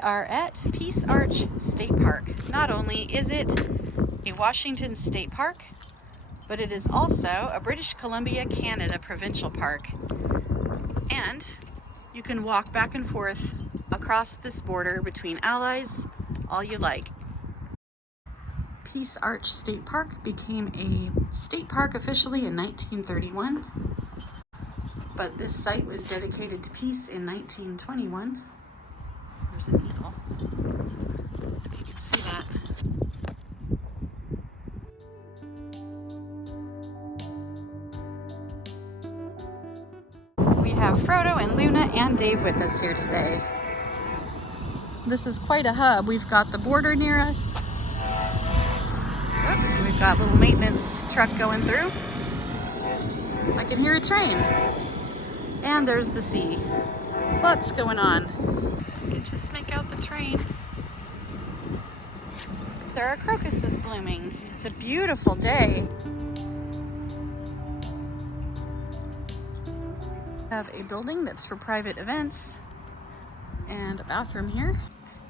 are at Peace Arch State Park. Not only is it a Washington state park, but it is also a British Columbia, Canada provincial park. And you can walk back and forth across this border between allies all you like. Peace Arch State Park became a state park officially in 1931, but this site was dedicated to peace in 1921. There's an eagle, if you can see that. We have Frodo and Luna and Dave with us here today. This is quite a hub. We've got the border near us. We've got a little maintenance truck going through. I can hear a train. And there's the sea. Lots going on. You can just make out the train. There are crocuses blooming. It's a beautiful day. We have a building that's for private events and a bathroom here.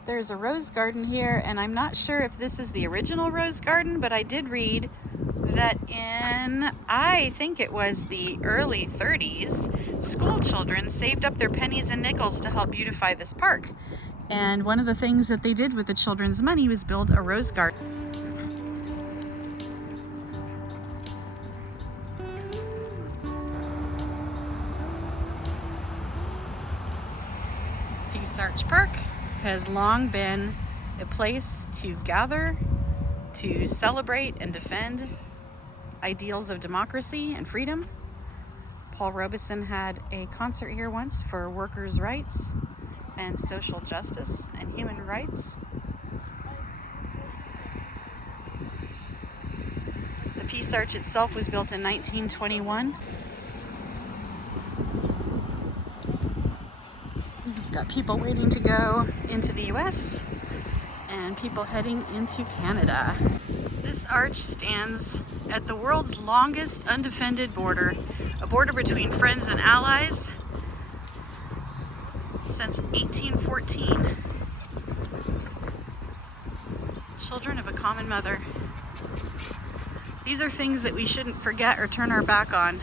There's a rose garden here, and I'm not sure if this is the original rose garden, but I did read that in, I think it was the early 30s, school children saved up their pennies and nickels to help beautify this park. And one of the things that they did with the children's money was build a rose garden. Peace Arch Park has long been a place to gather, to celebrate and defend ideals of democracy and freedom. Paul Robeson had a concert here once for workers' rights and social justice and human rights. The Peace Arch itself was built in 1921. We've got people waiting to go into the US and people heading into Canada. This arch stands at the world's longest undefended border, a border between friends and allies since 1814. Children of a common mother. These are things that we shouldn't forget or turn our back on.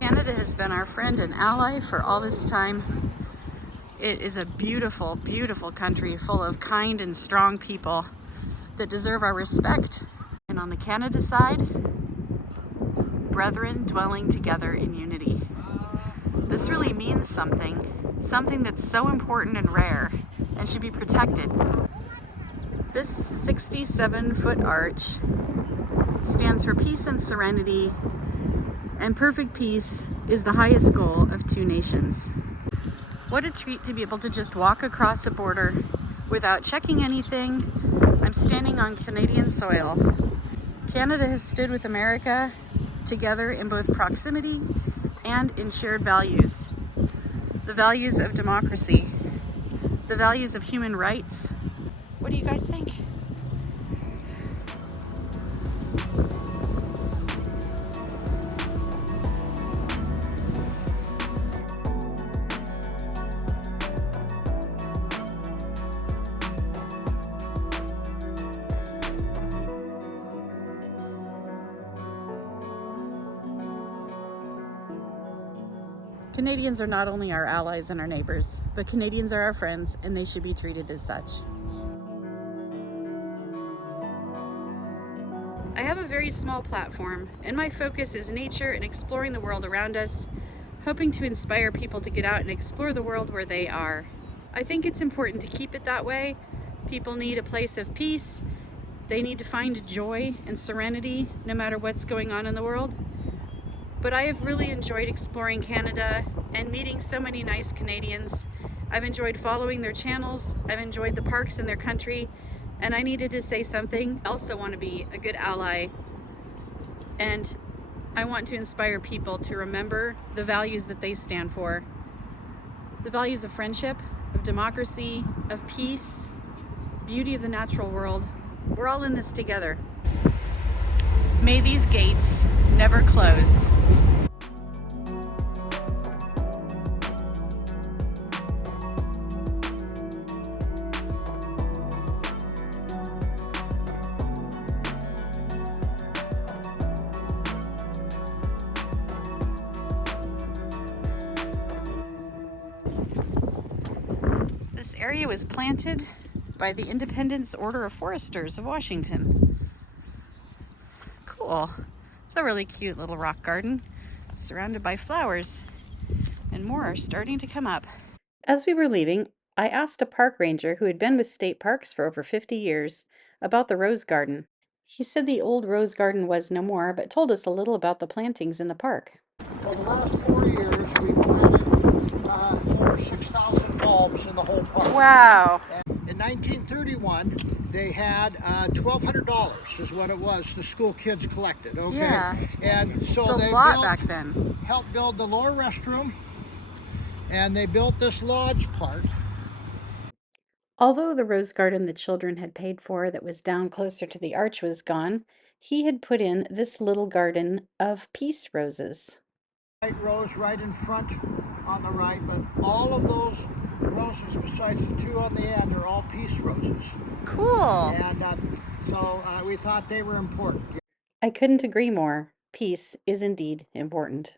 Canada has been our friend and ally for all this time. It is a beautiful, beautiful country full of kind and strong people that deserve our respect. And on the Canada side, brethren dwelling together in unity. This really means something that's so important and rare and should be protected. This 67-foot arch stands for peace and serenity, and perfect peace is the highest goal of two nations. What a treat to be able to just walk across a border without checking anything. I'm standing on Canadian soil. Canada has stood with America together in both proximity and in shared values. The values of democracy, the values of human rights. What do you guys think? Canadians are not only our allies and our neighbors, but Canadians are our friends, and they should be treated as such. I have a very small platform, and my focus is nature and exploring the world around us, hoping to inspire people to get out and explore the world where they are. I think it's important to keep it that way. People need a place of peace. They need to find joy and serenity no matter what's going on in the world. But I have really enjoyed exploring Canada and meeting so many nice Canadians. I've enjoyed following their channels. I've enjoyed the parks in their country, and I needed to say something. I also want to be a good ally and I want to inspire people to remember the values that they stand for. The values of friendship, of democracy, of peace, beauty of the natural world. We're all in this together. May these gates never close. This area was planted by the Independence Order of Foresters of Washington. Cool. It's a really cute little rock garden surrounded by flowers, and more are starting to come up. As we were leaving, I asked a park ranger who had been with state parks for over 50 years about the rose garden. He said the old rose garden was no more, but told us a little about the plantings in the park. For the last 4 years, we planted over 6,000 bulbs in the whole park. Wow. And in 1931, they had $1,200 is what it was the school kids collected, okay? Yeah. And so It's a they lot back then. helped build the lower restroom, and they built this lodge part. Although the rose garden the children had paid for that was down closer to the arch was gone, he had put in this little garden of peace roses. White rose right in front on the right, but all of those roses besides the two on the end are all peace roses. Cool. And so we thought they were important. I couldn't agree more. Peace is indeed important.